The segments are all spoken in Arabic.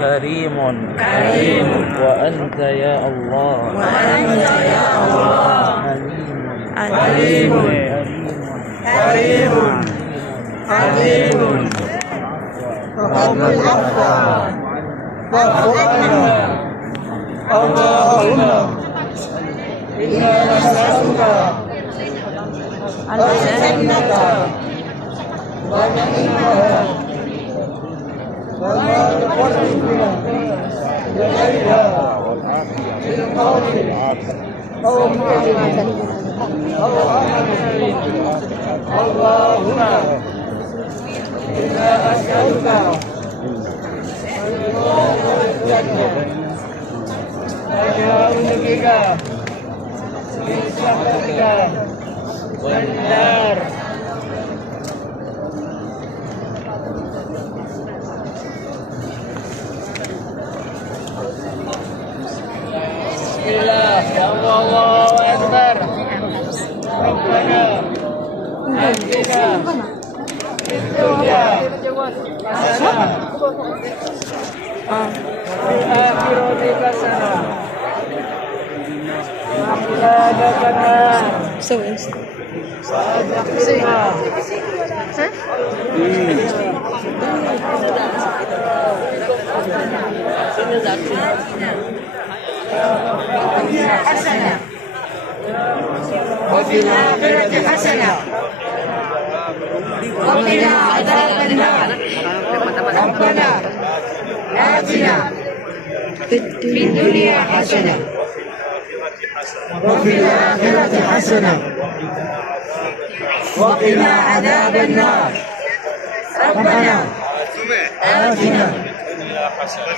كريم وأنت يا الله حليم تحب العفو فاعف عنا اللهم إنا نسألك الجنة ونعيمها وما يقرب إليها من قول أو فعل أو عمل اللهم إنا أسألك الجنة ونعوذ بك من سخطك والنار. بسم الله الله أكبر. ربنا آتنا في الدنيا حسنة وفي الآخرة حسنة وقنا عذاب النار وأدخلنا حسنة وفي الآخرة حسنة وقنا عذاب النار. ربنا آتنا في الدنيا حسنة وفي الآخرة حسنة وقنا عذاب النار. ربنا آتنا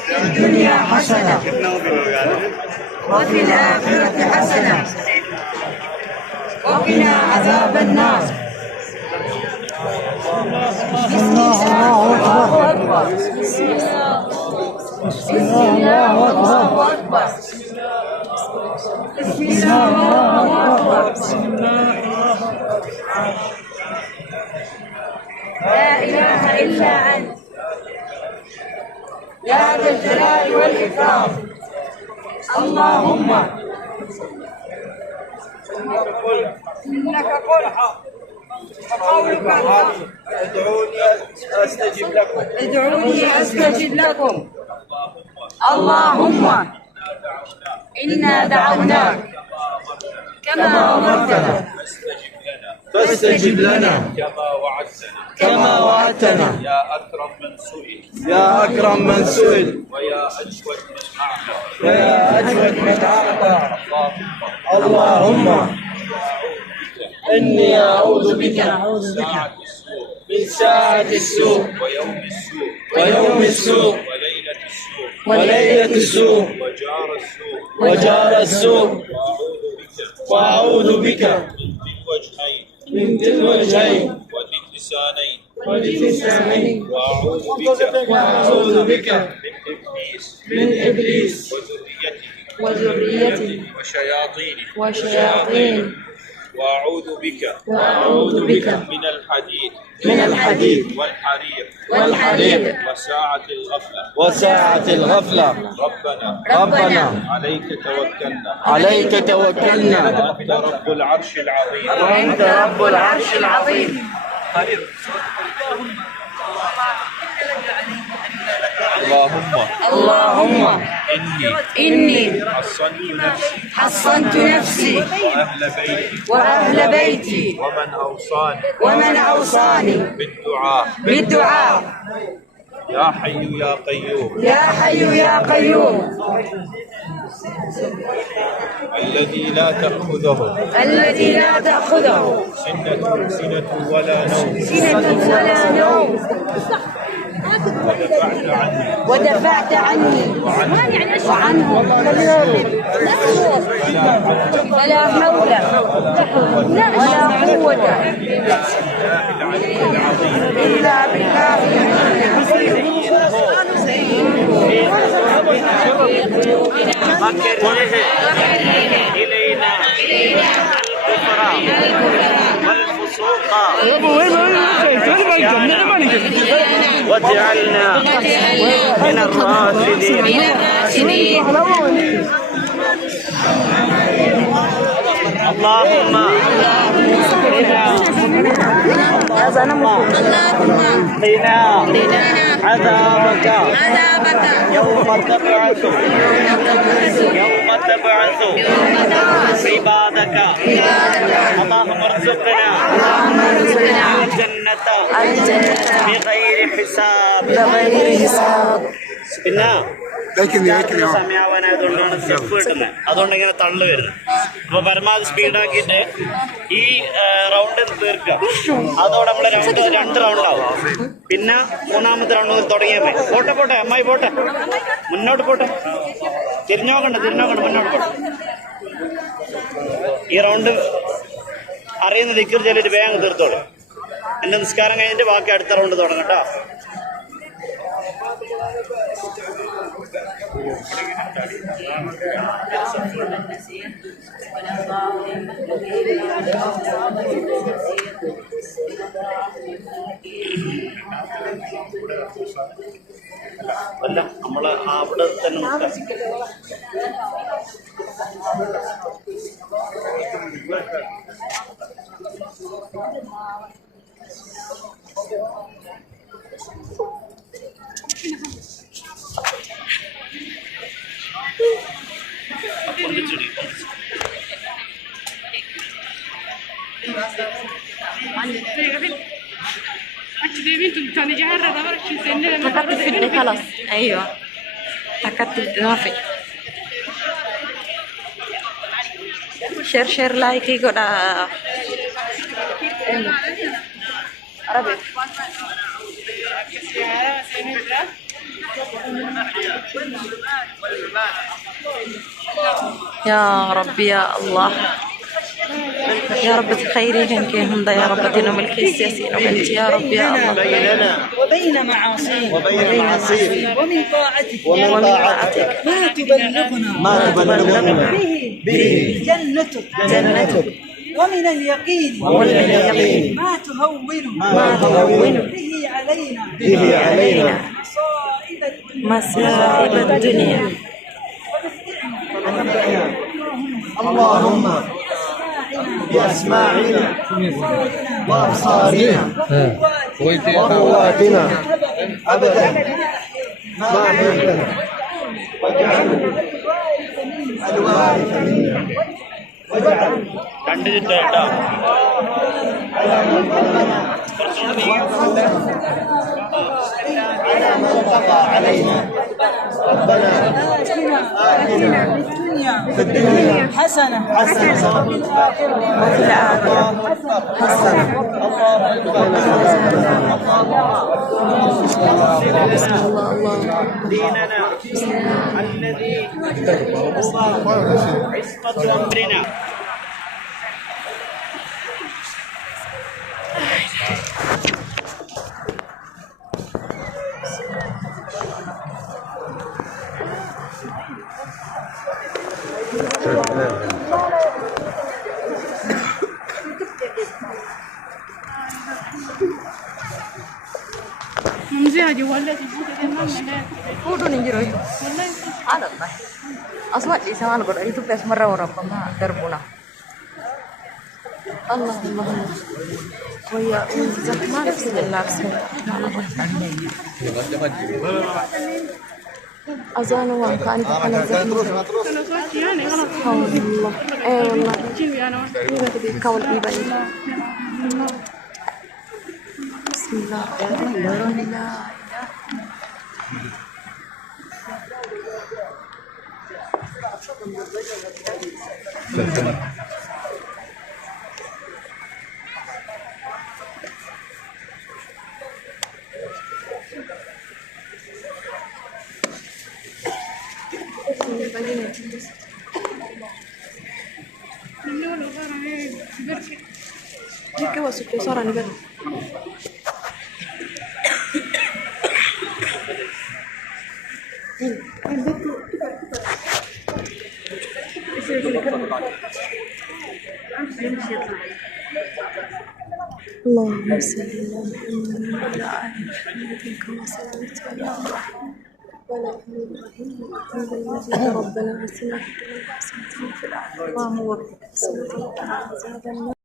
في الدنيا حسنة وفي الآخرة حسنة وقنا عذاب النار. بسم الله أكبر. بسم الله أكبر. بسم الله أكبر. لا إله إلا أنت يا ذا الجلال والإكرام. اللهم إنك قلت وقولك ادعوني أستجب لكم. ادعوني أستجب لكم. اللهم إنا دعوناك كما أمرتنا فاستجب لنا كما وعدتنا يا أكرم من سئل ويا أجود من أعطى. اللهم إني أعوذ بك من ساعة السوء ويوم السوء وليلة السوء وجار السوء. وأعوذ بك من ذي الوجهين وذي اللسانين. وأعوذ بك من إبليس وذريته وشياطينه. وأعوذ بك من الحديد والحريق وساعة الغفلة. ربنا عليك توكلنا وأنت رب العرش العظيم. اللهم إني حصنت نفسي وأهل بيتي ومن أوصاني بالدعاء. يا حي يا قيوم الذي لا تأخذه سنة ولا نوم. ودفعت عني وعنه فلا حول ولا قوة إلا بالله إلينا الكفر والفسوق واجعلنا من الراشدين اللهم قنا عذابك يوم تبعث عبادك اللهم ارزقنا الجنة بغير حساب സമയമാവാനായതുകൊണ്ടാണ് സ്റ്റെപ്പ് കിട്ടുന്നത്. അതുകൊണ്ട് ഇങ്ങനെ തള്ളു വരുന്നത്. അപ്പോൾ പരമാവധി സ്പീഡാക്കിയിട്ട് ഈ റൗണ്ട് തീർക്കുക. അതോടെ നമ്മൾ രണ്ട് റൗണ്ടാവും. പിന്നെ മൂന്നാമത്തെ റൗണ്ട് തുടങ്ങിയാൽ മതി. പോട്ടെ അമ്മായി പോട്ടെ, മുന്നോട്ട് പോട്ടെ, തിരിഞ്ഞോക്കണ്ട മുന്നോട്ട് പോട്ടെ. ഈ റൗണ്ട് അറിയുന്ന ദിക്ർ ചൊല്ലിട്ട് വേഗം തീർത്തോളൂ. എൻ്റെ നിസ്കാരം കഴിഞ്ഞിട്ട് ബാക്കി അടുത്ത റൗണ്ട് തുടങ്ങും കേട്ടോ. അല്ല നമ്മള് അവിടെ തന്നെ تكتب خلاص. ايوه تكتب نافع. شير لايك يقول عربي. يا رب يا الله يا رب تخيريهم كيهم ذا يا رب دينهم الكيسيسين وبنت يا رب يا الله وبين معاصينا ومن طاعتك ما تبلغنا به جنتك ومن اليقين ما تهون به علينا مصائب الدنيا. اللهم بأسماعنا وأبصارنا وقواتنا أبدا ما أحييتنا واجعله الوارث منا واجعل രണ്ട് ചുറ്റ കേട്ടോ. على من ظلمنا على من بقى علينا ربنا آتنا في الدنيا حسنة وفي الآخرة حسنة. ديننا الذي هو عصمة أمرنا. Foto nih jero itu. Ada lah. Asmat di sana kalau itu pes merah orang pernah terbuna. Allah Allah. Oh ya, mana sih benar sih? أذان وكان أنا زهور. الله. والله. كون إبني. بسم الله الرحمن الرحيم. Perché va successo ora livello? اللهم صل على محمد وعلى آل محمد كما صليت على إبراهيم ربنا آتنا في الدنيا حسنة وفي الآخرة حسنة وقنا عذاب النار.